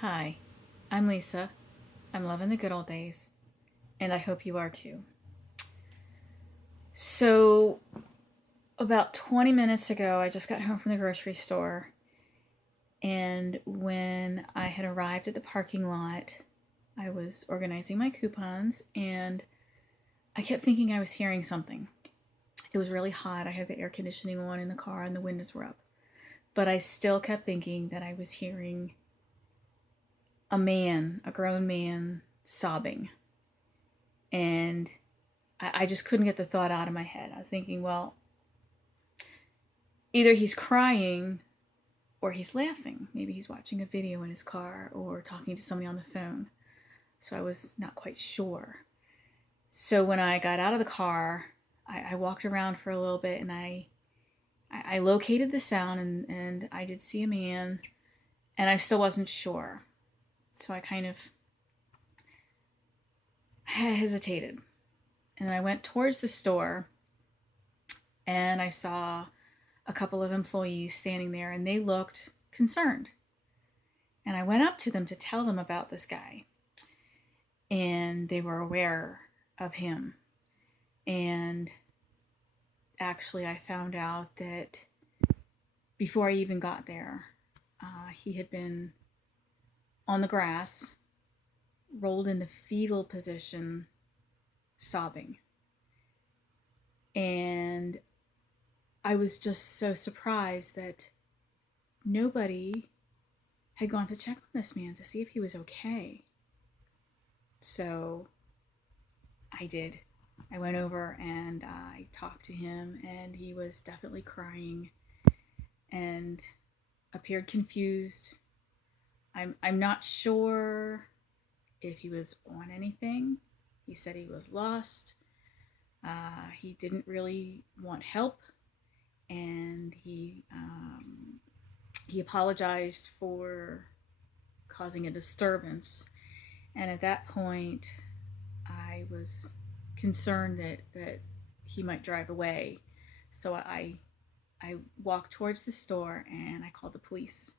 Hi, I'm Lisa. I'm loving the good old days, and I hope you are too. So, about 20 minutes ago, I just got home from the grocery store, and when I had arrived at the parking lot, I was organizing my coupons, and I kept thinking I was hearing something. It was really hot. I had the air conditioning on in the car, and the windows were up. But I still kept thinking that I was hearing a grown man, sobbing. And I just couldn't get the thought out of my head. I was thinking, well, either he's crying or he's laughing. Maybe he's watching a video in his car or talking to somebody on the phone. So I was not quite sure. So when I got out of the car, I walked around for a little bit and I located the sound and I did see a man and I still wasn't sure. So I kind of hesitated. And then I went towards the store and I saw a couple of employees standing there and they looked concerned. And I went up to them to tell them about this guy. And they were aware of him. And actually, I found out that before I even got there, he had been on the grass, rolled in the fetal position, sobbing. And I was just so surprised that nobody had gone to check on this man to see if he was okay. So I did. I went over and I talked to him, and he was definitely crying and appeared confused. I'm not sure if he was on anything. He said he was lost. He didn't really want help, and he apologized for causing a disturbance. And at that point, I was concerned that he might drive away. So I walked towards the store and I called the police.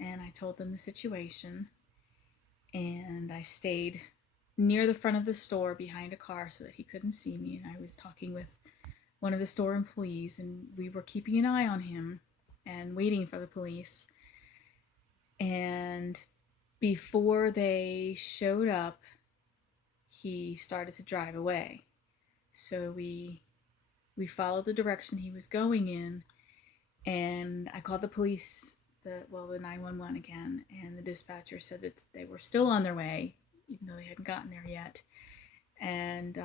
And I told them the situation. And I stayed near the front of the store behind a car so that he couldn't see me. And I was talking with one of the store employees, and we were keeping an eye on him and waiting for the police. And before they showed up, he started to drive away. So we followed the direction he was going in, and I called the police, the 911 again, and the dispatcher said that they were still on their way, even though they hadn't gotten there yet. And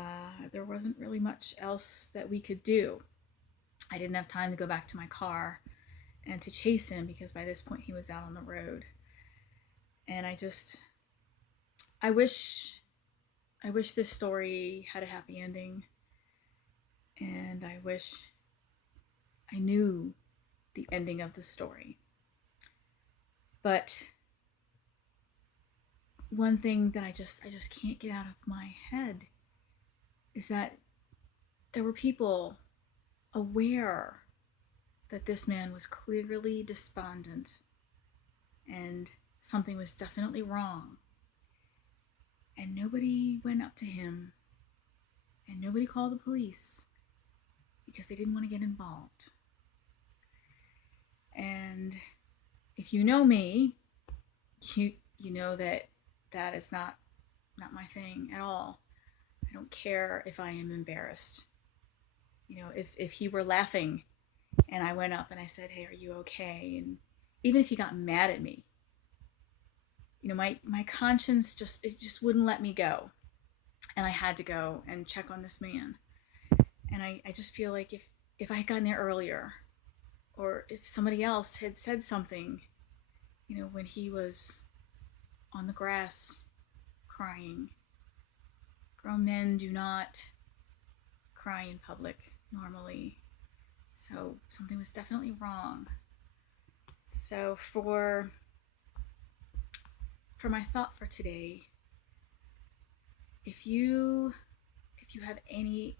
there wasn't really much else that we could do. I didn't have time to go back to my car and to chase him because by this point he was out on the road. And I wish this story had a happy ending, and I wish I knew the ending of the story. But one thing that I just can't get out of my head is that there were people aware that this man was clearly despondent and something was definitely wrong. And nobody went up to him, and nobody called the police because they didn't want to get involved. And if you know me, you know that is not my thing at all. I don't care if I am embarrassed. If he were laughing and I went up and I said, "Hey, are you okay?" And even if he got mad at me, my conscience just wouldn't let me go. And I had to go and check on this man. And I just feel like if I had gotten there earlier, or if somebody else had said something, when he was on the grass crying. Grown men do not cry in public normally. So something was definitely wrong. So for my thought for today, if you have any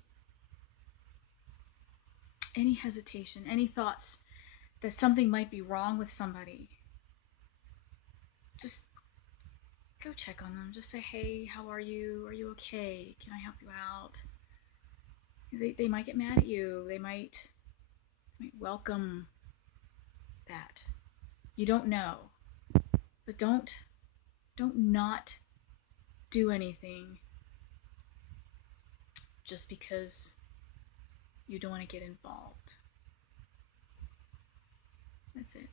hesitation, any thoughts that something might be wrong with somebody, just go check on them. Just say, hey, how are you? Are you okay? Can I help you out? They might get mad at you. They might welcome that. You don't know. But don't not do anything just because you don't want to get involved. That's it.